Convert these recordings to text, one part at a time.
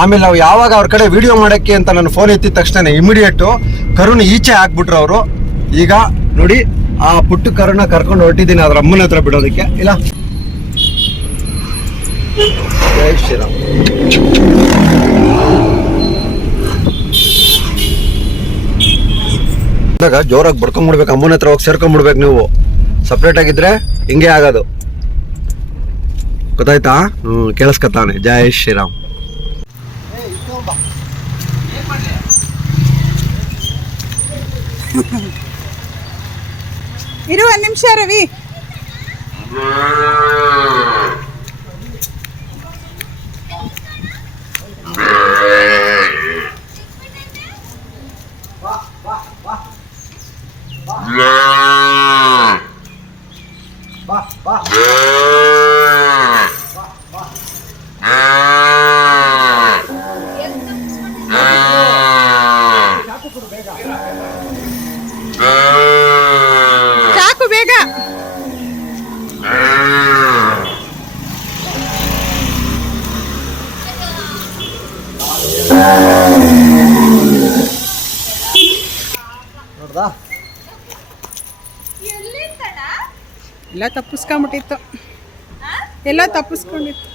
ಆಮೇಲೆ ನಾವು ಯಾವಾಗ ಅವ್ರ ಕಡೆ ವಿಡಿಯೋ ಮಾಡೋಕ್ಕೆ ಅಂತ ನನ್ನ ಫೋನ್ ಎತ್ತಿದ ತಕ್ಷಣ ಇಮಿಡಿಯೇಟು ಕರುಣ್ ಈಚೆ ಹಾಕ್ಬಿಟ್ರು ಅವರು. ಈಗ ನೋಡಿ, ಆ ಪುಟ್ಟ ಕರುಣ ಕರ್ಕೊಂಡು ಹೊರಟಿದ್ದೀನಿ ಅದ್ರ ಅಮ್ಮನ ಹತ್ರ ಬಿಡೋದಕ್ಕೆ. ಇಲ್ಲ. ಜೈ ಶ್ರೀರಾಮ್. ಇದ್ದಾಗ ಜೋರಾಗಿ ಬಡ್ಕೊಂಡ್ಬಿಡ್ಬೇಕು ಅಮ್ಮನ ಹತ್ರ ಹೋಗಿ ಸೇರ್ಕೊಂಡ್ಬಿಡ್ಬೇಕು ನೀವು. ಸಪ್ರೇಟ್ ಆಗಿದ್ರೆ ಹಿಂಗೆ ಆಗೋದು. ಗೊತ್ತಾಯ್ತಾ? ಹ್ಞೂ ಕೇಳಿಸ್ಕೊತಾನೆ ಜೈ ಶ್ರೀರಾಮ್. ಇರು ಒಂದು ನಿಮಿಷ ರವಿ. ಬಾ ಬಾ ಎಲ್ಲ ತಪ್ಪಿಸ್ಕೊಂಬಿಟ್ಟಿತ್ತು. ಎಲ್ಲ ತಪ್ಪಿಸ್ಕೊಂಡಿತ್ತು.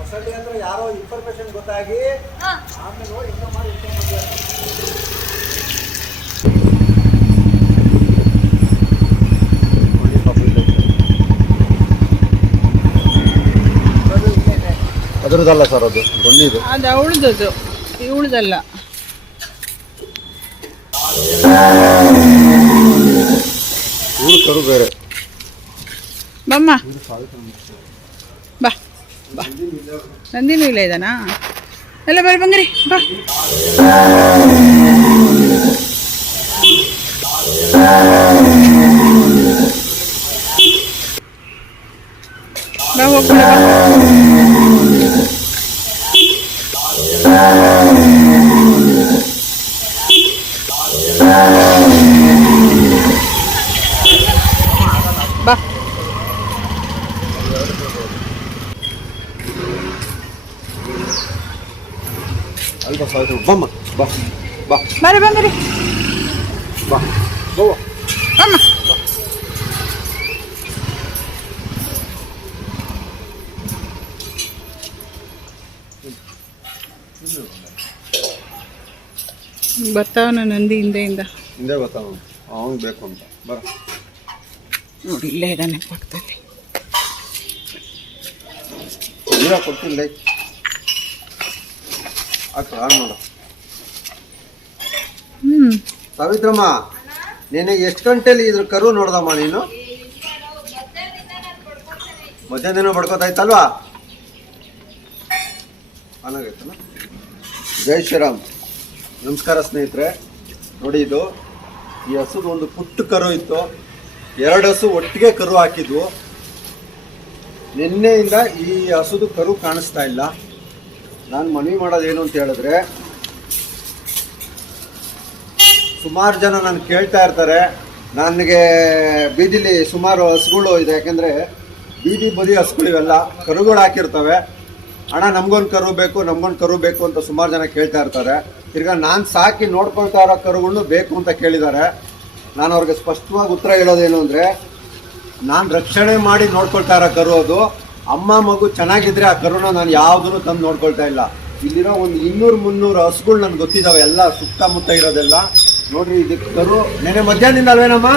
ಅದ್ರದಲ್ಲ ಯಾರೋ ಇನ್ಫಾರ್ಮೇಶನ್ ಗೊತ್ತಾಗಿ ಸರ್ ಅದು ದೊನ್ನಿದು ಅದು ಅವಳದದು ಇವಳದಲ್ಲ. ಊರು ಕರು ಬೇರೆ. ಬಮ್ಮ. ಬಾ. ಬಾ. ನಂದಿನೂ ಇಲ್ಲ ಇದಾನಾ ಎಲ್ಲ ಬರಿ ಬಂಗ್ರಿ ಬಾ. ಬಾ ಹೋಗ್ಬಿಡ ಬಾ. ಬಾ ಅಲ್ಪ ಸಾವಿರ ಬಮ್ಮ ಬಾ ಬಾ ಬರಿ ಬಂಗ್ರಿ ಬಾ ಗೋವಾ ಬಮ್ಮ ಬರ್ತಾವನ ನಂದಿ ಹಿಂದೆಯಿಂದ. ಹಿಂದೆ ಬರ್ತಾವ ಅವನು ಬೇಕು ಅಂತ. ಬರ. ನೋಡಿ ಇಲ್ಲೇ ಇದ್ದಾನೆ ಪಕ್ಕದಲ್ಲಿ. ಕೊಡ್ತಿಲ್ಲ ಹ್ಞೂ ಸಾವಿತ್ರಮ್ಮ ನೀನು ಎಷ್ಟು ಗಂಟೆಲಿ ಇದ್ರ ಕರು ನೋಡ್ದಮ್ಮ ನೀನು? ಮಧ್ಯಾಹ್ನ ಪಡ್ಕೋತಾಯ್ತಲ್ವಾ ಅನ್ನೋಗೈತಲ್ಲ ಜೈ ಶ್ರೀರಾಮ್. ನಮಸ್ಕಾರ ಸ್ನೇಹಿತರೆ ನೋಡಿ ಇದು ಈ ಹಸುದು ಒಂದು ಪುಟ್ಟ ಕರು ಇತ್ತು. ಎರಡು ಹಸು ಒಟ್ಟಿಗೆ ಕರು ಹಾಕಿದ್ವು. ನಿನ್ನೆಯಿಂದ ಈ ಹಸುದು ಕರು ಕಾಣಿಸ್ತಾ ಇಲ್ಲ. ನಾನು ಮನವಿ ಮಾಡೋದೇನು ಅಂತ ಹೇಳಿದ್ರೆ, ಸುಮಾರು ಜನ ನಾನು ಕೇಳ್ತಾ ಇರ್ತಾರೆ. ನನಗೆ ಬೀದಿಲಿ ಸುಮಾರು ಹಸುಗಳು ಇದೆ. ಯಾಕೆಂದರೆ ಬೀದಿ ಬದಿ ಹಸುಗಳು ಇವೆಲ್ಲ, ಕರುಗಳು ಹಾಕಿರ್ತವೆ. ಅಣ್ಣ, ನಮಗೊಂದು ಕರು ಬೇಕು, ನಮಗೊಂದು ಕರು ಬೇಕು ಅಂತ ಸುಮಾರು ಜನ ಕೇಳ್ತಾ ಇರ್ತಾರೆ. ತಿರ್ಗಾ ನಾನು ಸಾಕಿ ನೋಡ್ಕೊಳ್ತಾ ಇರೋ ಕರುಗಳನ್ನು ಬೇಕು ಅಂತ ಕೇಳಿದ್ದಾರೆ. ನಾನು ಅವ್ರಿಗೆ ಸ್ಪಷ್ಟವಾಗಿ ಉತ್ತರ ಹೇಳೋದೇನು ಅಂದರೆ, ನಾನು ರಕ್ಷಣೆ ಮಾಡಿ ನೋಡ್ಕೊಳ್ತಾ ಇರೋ ಕರು ಅದು. ಅಮ್ಮ ಮಗು ಚೆನ್ನಾಗಿದ್ರೆ ಆ ಕರುನ ನಾನು ಯಾವುದನ್ನು ತಂದು ನೋಡ್ಕೊಳ್ತಾ ಇಲ್ಲ. ಇಲ್ಲಿರೋ ಒಂದು ಇನ್ನೂರು ಮುನ್ನೂರು ಹಸುಗಳು ನನ್ಗೆ ಗೊತ್ತಿದ್ದಾವೆ ಎಲ್ಲ ಸುತ್ತಮುತ್ತ ಇರೋದೆಲ್ಲ. ನೋಡ್ರಿ ಇದಕ್ಕೆ ಕರು ನೆನೆ ಮಧ್ಯಾಹ್ನದಿಂದ ಅಲ್ವೇನಮ್ಮ?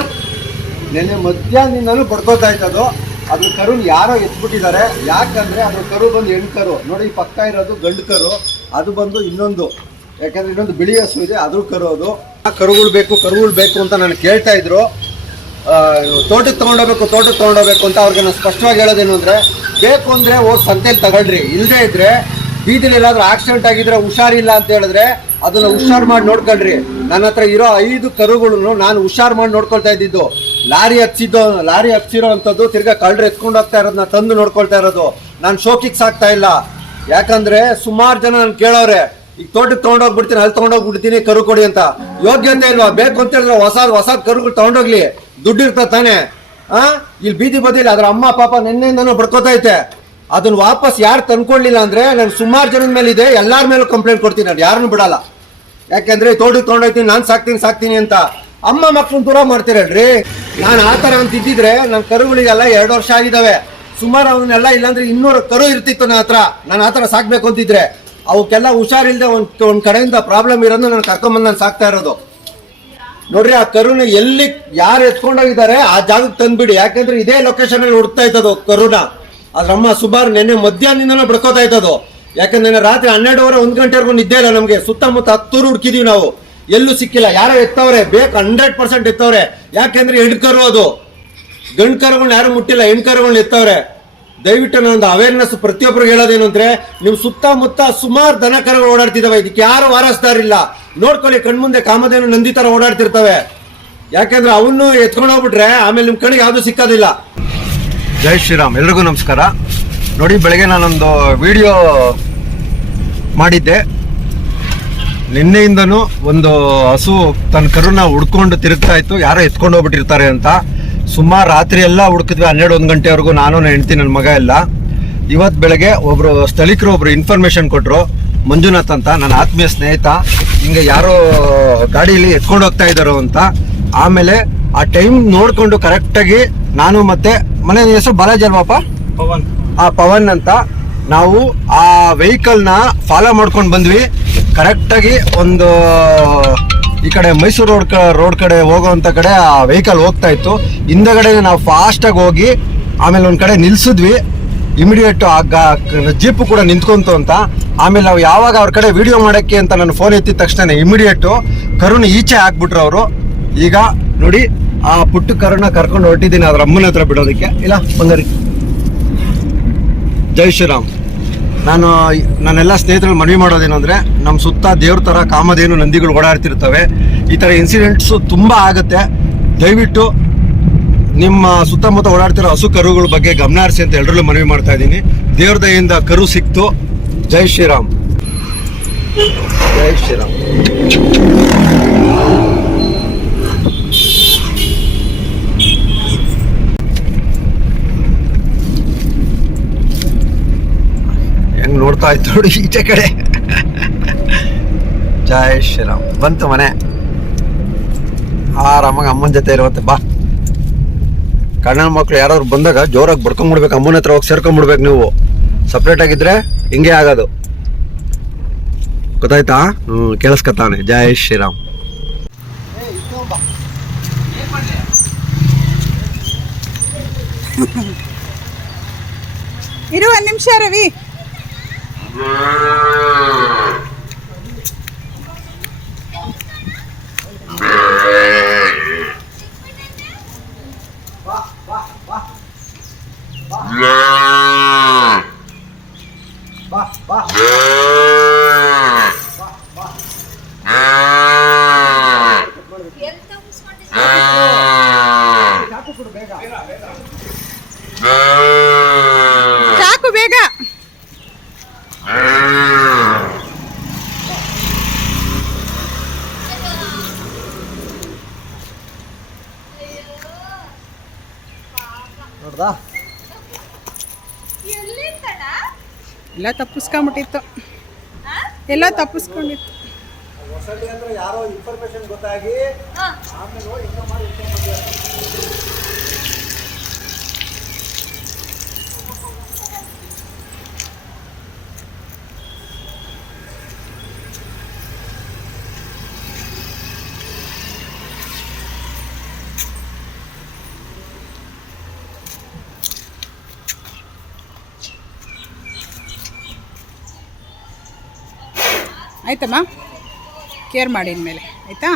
ನೆನೆ ಮಧ್ಯಾಹ್ನದಿಂದನೂ ಬಡ್ಕೋತಾ ಇತ್ತದು ಅದ್ರ ಕರುನ್ ಯಾರೋ ಎತ್ಬಿಟ್ಟಿದ್ದಾರೆ. ಯಾಕಂದ್ರೆ ಅದ್ರ ಕರು ಬಂದು ಹೆಣ್ಣು ಕರು. ನೋಡಿ ಪಕ್ಕ ಇರೋದು ಗಂಡು ಕರು. ಅದು ಬಂದು ಇನ್ನೊಂದು. ಯಾಕಂದ್ರೆ ಇನ್ನೊಂದು ಬಿಳಿ ಹಸು ಇದೆ, ಅದ್ರ ಕರು ಅದು. ಆ ಕರುಗಳು ಬೇಕು ಕರುಗಳು ಬೇಕು ಅಂತ ನಾನು ಕೇಳ್ತಾ ಇದ್ರು. ತೋಟಕ್ಕೆ ತೊಗೊಂಡೋಗ್ಬೇಕು ತೋಟಕ್ಕೆ ತೊಗೊಂಡೋಗ್ಬೇಕು ಅಂತ ಅವ್ರಿಗೆ ನಾನು ಸ್ಪಷ್ಟವಾಗಿ ಹೇಳೋದೇನು ಅಂದ್ರೆ ಬೇಕು ಅಂದರೆ ಹೋಗಿ ಸಂತೆಯಲ್ಲಿ ತಗೊಳ್ರಿ. ಇಲ್ಲದೆ ಇದ್ರೆ ಬೀದಿಲಿ ಆಕ್ಸಿಡೆಂಟ್ ಆಗಿದ್ರೆ ಹುಷಾರಿಲ್ಲ ಅಂತ ಹೇಳಿದ್ರೆ ಅದನ್ನ ಹುಷಾರ್ ಮಾಡಿ ನೋಡ್ಕೊಳ್ರಿ. ನನ್ನ ಹತ್ರ ಇರೋ ಐದು ಕರುಗಳನ್ನು ನಾನು ಹುಷಾರು ಮಾಡಿ ನೋಡ್ಕೊಳ್ತಾ ಇದ್ದಿದ್ದು. ಲಾರಿ ಹಚ್ಚಿದ್ದು ಲಾರಿ ಹಚ್ಚಿರೋ ಅಂಥದ್ದು ತಿರ್ಗಾ ಕಳ್ಳರು ಎತ್ಕೊಂಡು ಹೋಗ್ತಾ ಇರೋದನ್ನ ತಂದು ನೋಡ್ಕೊಳ್ತಾ ಇರೋದು. ನಾನು ಶೋಕಿಗೆ ಸಾಕ್ತಾ ಇಲ್ಲ. ಯಾಕಂದ್ರೆ ಸುಮಾರು ಜನ ನಾನು ಕೇಳೋರೆ, ಈಗ ತೋಟಕ್ಕೆ ತೊಗೊಂಡೋಗ್ಬಿಡ್ತೀನಿ, ಅಲ್ಲಿ ತೊಗೊಂಡೋಗ್ಬಿಡ್ತೀನಿ, ಕರು ಕೊಡಿ ಅಂತ. ಯೋಗ್ಯತೆ ಇಲ್ವಾ? ಬೇಕು ಅಂತ ಹೇಳಿದ್ರೆ ಹೊಸ ಹೊಸ ಕರುಗಳು ತೊಗೊಂಡೋಗ್ಲಿ. ದುಡ್ಡು ಇರ್ತದೆ ತಾನೆ. ಆ? ಇಲ್ಲಿ ಬೀದಿ ಬದಿಲ್ಲ ಅದ್ರ ಅಮ್ಮ, ಪಾಪ ನಿನ್ನೆಯಿಂದನೂ ಬಡ್ಕೋತೈತೆ ಅದನ್ನ ವಾಪಸ್ ಯಾರು ತಂದ್ಕೊಳ್ಳಿಲ್ಲ ಅಂದ್ರೆ ನಾನು ಸುಮಾರು ಜನದ ಮೇಲೆ ಇದೆ ಎಲ್ಲಾರ ಮೇಲೂ ಕಂಪ್ಲೇಂಟ್ ಕೊಡ್ತೀನಿ ನಾನು, ಯಾರನ್ನು ಬಿಡಲ್ಲ. ಯಾಕೆಂದ್ರೆ ತೋಟಕ್ಕೆ ತೊಗೊಂಡೋಗ್ತೀನಿ, ನಾನು ಸಾಕ್ತೀನಿ ಸಾಕ್ತೀನಿ ಅಂತ. ಅಮ್ಮ ಮಕ್ಳನ್ನ ದೂರ ಮಾಡ್ತೀರಲ್ರಿ? ನಾನು ಆ ಥರ ಅಂತ ಇದ್ದಿದ್ರೆ ನನ್ನ ಕರುಗಳಿಗೆಲ್ಲ ಎರಡು ವರ್ಷ ಆಗಿದ್ದಾವೆ ಸುಮಾರು ಅವನ್ನೆಲ್ಲ ಇಲ್ಲಾಂದ್ರೆ ಇನ್ನೂರು ಕರು ಇರ್ತಿತ್ತು ನನ್ನ ಹತ್ರ. ನಾನು ಆ ಥರ ಸಾಕ್ಬೇಕು ಅಂತಿದ್ರೆ. ಅವಕ್ಕೆಲ್ಲ ಹುಷಾರಿಲ್ದೆ ಒಂದು ಒಂದು ಕಡೆಯಿಂದ ಪ್ರಾಬ್ಲಮ್ ಇರೋದು ನಾನು ಕರ್ಕೊಂಬಂದು ನಾನು ಸಾಕ್ತಾ ಇರೋದು. ನೋಡ್ರಿ, ಆ ಕರುನ ಎಲ್ಲಿ ಯಾರು ಎತ್ಕೊಂಡೋಗಿದ್ದಾರೆ ಆ ಜಾಗಕ್ಕೆ ತಂದ್ಬಿಡಿ. ಯಾಕಂದ್ರೆ ಇದೇ ಲೊಕೇಶನ್ ಅಲ್ಲಿ ಹುಡ್ತಾ ಇದ್ದದು ಕರುನ ಅದ್ರಮ್ಮ ಸುಮಾರು ನೆನ್ನೆ ಮಧ್ಯಾಹ್ನದಿಂದನೂ ಬಿಡ್ಕೋತಾ ಇದ್ದದು ಯಾಕಂದ್ರೆ ರಾತ್ರಿ ಹನ್ನೆರಡುವರೆ ಒಂದ್ ಗಂಟೆವರೆಗೂ ನಿದ್ದೆ ಇಲ್ಲ ನಮಗೆ. ಸುತ್ತಮುತ್ತ ಹತ್ತೂರು ಹುಡ್ಕಿದೀವಿ ನಾವು. ಎಲ್ಲೂ ಸಿಕ್ಕಿಲ್ಲ. ಯಾರೋ ಎತ್ತವ್ರೆ, ಬೇಕು ಹಂಡ್ರೆಡ್ ಪರ್ಸೆಂಟ್ ಎತ್ತವ್ರೆ. ಯಾಕೆಂದ್ರೆ ಹೆಣ್ಕರು ಅದು. ಗಂಡು ಕರುಗಳನ್ನ ಯಾರು ಮುಟ್ಟಿಲ್ಲ ಹೆಣ್ಕರುಗಳನ್ನ ಎತ್ತವ್ರೆ. ದಯವಿಟ್ಟು ಒಂದು ಅವೇರ್ನೆಸ್ ಪ್ರತಿಯೊಬ್ಬರಿಗೆ ಹೇಳೋದೇನು ಅಂದ್ರೆ ನೀವು ಸುತ್ತಮುತ್ತ ಸುಮಾರು ದನ ಕರುಗಳು ಓಡಾಡ್ತಿದಾವೆ. ಇದಕ್ಕೆ ಯಾರು ವಾರಸ್ದಾರಿಲ್ಲ. ನೋಡ್ಕೊಳ್ಳಿ, ಕಣ್ಮುಂದೆ ಕಾಮಧೇನು ನಂದಿ ತರ ಓಡಾಡ್ತಿರ್ತವೆ. ಯಾಕೆಂದ್ರೆ ಅವನು ಎತ್ಕೊಂಡು ಹೋಗ್ಬಿಟ್ರೆ ಆಮೇಲೆ ನಿಮ್ ಕಣ್ಣಿಗೆ ಯಾವುದು ಸಿಕ್ಕೋದಿಲ್ಲ. ಜೈ ಶ್ರೀರಾಮ್, ಎಲ್ರಿಗೂ ನಮಸ್ಕಾರ. ನೋಡಿ, ಬೆಳಗ್ಗೆ ನಾನೊಂದು ವಿಡಿಯೋ ಮಾಡಿದ್ದೆ. ನಿನ್ನೆಯಿಂದನೂ ಒಂದು ಹಸು ತನ್ನ ಕರುನ ಹುಡ್ಕೊಂಡು ತಿರುಗ್ತಾ ಇತ್ತು. ಯಾರೋ ಎತ್ಕೊಂಡು ಹೋಗ್ಬಿಟ್ಟಿರ್ತಾರೆ ಅಂತ. ಸುಮಾರು ರಾತ್ರಿ ಎಲ್ಲ ಹುಡುಕಿದ್ವಿ, ಹನ್ನೆರಡು, ಒಂದು ಗಂಟೆವರೆಗೂ. ನಾನು ಹೆಂಡ್ತಿ ನನ್ನ ಮಗ ಎಲ್ಲ. ಇವತ್ತು ಬೆಳಗ್ಗೆ ಒಬ್ರು ಸ್ಥಳೀಕರು ಒಬ್ರು ಇನ್ಫಾರ್ಮೇಶನ್ ಕೊಟ್ಟರು ಮಂಜುನಾಥ್ ಅಂತ ನನ್ನ ಆತ್ಮೀಯ ಸ್ನೇಹಿತ. ಹಿಂಗೆ ಯಾರೋ ಗಾಡೀಲಿ ಎತ್ಕೊಂಡು ಹೋಗ್ತಾ ಇದ್ದಾರೋ ಅಂತ. ಆಮೇಲೆ ಆ ಟೈಮ್ ನೋಡ್ಕೊಂಡು ಕರೆಕ್ಟಾಗಿ ನಾನು ಮತ್ತೆ ಮನೆ ಹೆಸರು ಬಾಲಾಜಿ ಅಲ್ವಾಪ ಪವನ್. ಆ ಪವನ್ ಅಂತ. ನಾವು ಆ ವೆಹಿಕಲ್ನ ಫಾಲೋ ಮಾಡ್ಕೊಂಡು ಬಂದ್ವಿ. ಕರೆಕ್ಟಾಗಿ ಒಂದು ಈ ಕಡೆ ಮೈಸೂರು ರೋಡ್ ಕ ರೋಡ್ ಕಡೆ ಹೋಗೋವಂಥ ಕಡೆ ಆ ವೆಹಿಕಲ್ ಹೋಗ್ತಾ ಇತ್ತು. ಹಿಂದಗಡೆ ನಾವು ಫಾಸ್ಟಾಗಿ ಹೋಗಿ ಆಮೇಲೆ ಒಂದು ಕಡೆ ನಿಲ್ಸಿದ್ವಿ. ಇಮಿಡಿಯೇಟ್ ಜೀಪು ಕೂಡ ನಿಂತ್ಕೊಂತು ಅಂತ. ಆಮೇಲೆ ನಾವು ಯಾವಾಗ ಅವ್ರ ಕಡೆ ವಿಡಿಯೋ ಮಾಡೋಕ್ಕೆ ಅಂತ ನಾನು ಫೋನ್ ಎತ್ತಿದ ತಕ್ಷಣ ಇಮಿಡಿಯೇಟು ಕರುಣ್ ಈಚೆ ಹಾಕ್ಬಿಟ್ರು ಅವರು. ಈಗ ನೋಡಿ, ಆ ಪುಟ್ಟ ಕರುಣ ಕರ್ಕೊಂಡು ಹೊರಟಿದ್ದೀನಿ ಅದ್ರ ಅಮ್ಮನ ಹತ್ರ ಬಿಡೋದಕ್ಕೆ. ಇಲ್ಲ, ಬಂಗಾರಿ. ಜೈ ಶ್ರೀರಾಮ್. ನಾನು ನನ್ನೆಲ್ಲ ಸ್ನೇಹಿತರಲ್ಲಿ ಮನವಿ ಮಾಡೋದೇನು ಅಂದರೆ ನಮ್ಮ ಸುತ್ತ ದೇವ್ರ ಥರ ಕಾಮಧೇನು ನಂದಿಗಳು ಓಡಾಡ್ತಿರ್ತವೆ. ಈ ಥರ ಇನ್ಸಿಡೆಂಟ್ಸು ತುಂಬ ಆಗುತ್ತೆ. ದಯವಿಟ್ಟು ನಿಮ್ಮ ಸುತ್ತಮುತ್ತ ಓಡಾಡ್ತಿರೋ ಹಸು ಕರುಗಳ ಬಗ್ಗೆ ಗಮನ ಹರಿಸಿ ಅಂತ ಎಲ್ಲರಲ್ಲೂ ಮನವಿ ಮಾಡ್ತಾ ಇದ್ದೀನಿ. ದೇವ್ರ ದಯಿಂದ ಕರು ಸಿಕ್ತು. ಜೈ ಶ್ರೀರಾಮ್. ಜೈ ಶ್ರೀರಾಮ್. ಹೆಂಗ್ ನೋಡ್ತಾ ಇತ್ತು ನೋಡಿ ಈಚೆ ಕಡೆ. ಜೈ ಶ್ರೀರಾಮ್. ಬಂತು ಮನೆ. ಆರಾಮಾಗಿ ಅಮ್ಮನ ಜೊತೆ ಇರುವಂತೆ ಬಾ. ಕಣ್ಣನ ಮಕ್ಳು ಯಾರಾದ್ರು ಬಂದಾಗ ಜೋರಾಗಿ ಬಡ್ಕೊಂಡ್ಬಿಡ್ಬೇಕು ಅಮ್ಮನ ಹತ್ರ ಹೋಗಿ ಸೇರ್ಕೊಂಡ್ಬಿಡ್ಬೇಕು ನೀವು. ಸಪ್ರೇಟ್ ಆಗಿದ್ರೆ ಹಿಂಗೆ ಆಗೋದು. ಗೊತ್ತಾಯ್ತಾ? ಹ್ಞೂ ಕೇಳಿಸ್ಕೊತಾನೆ ಜಯ ಶ್ರೀರಾಮ್. ಇರು ಒಂದು ನಿಮಿಷ ರವಿ ಬಾ ಬಾ ಸಾಕು ಬೇಗ ನೋಡ್ದಾ? ಎಲ್ಲ ತಪ್ಪಿಸ್ಕೊಂಬಿಟ್ಟಿತ್ತು. ಎಲ್ಲ ತಪ್ಪಿಸ್ಕೊಂಡಿತ್ತು. ಯಾರೋ ಇನ್ಫಾರ್ಮೇಶನ್ ಗೊತ್ತಾಗಿ ಆಮೇಲೆ ಆಯ್ತಮ್ಮ? ಕೇರ್ ಮಾಡಿ ಇನ್ಮೇಲೆ ಆಯ್ತಾ?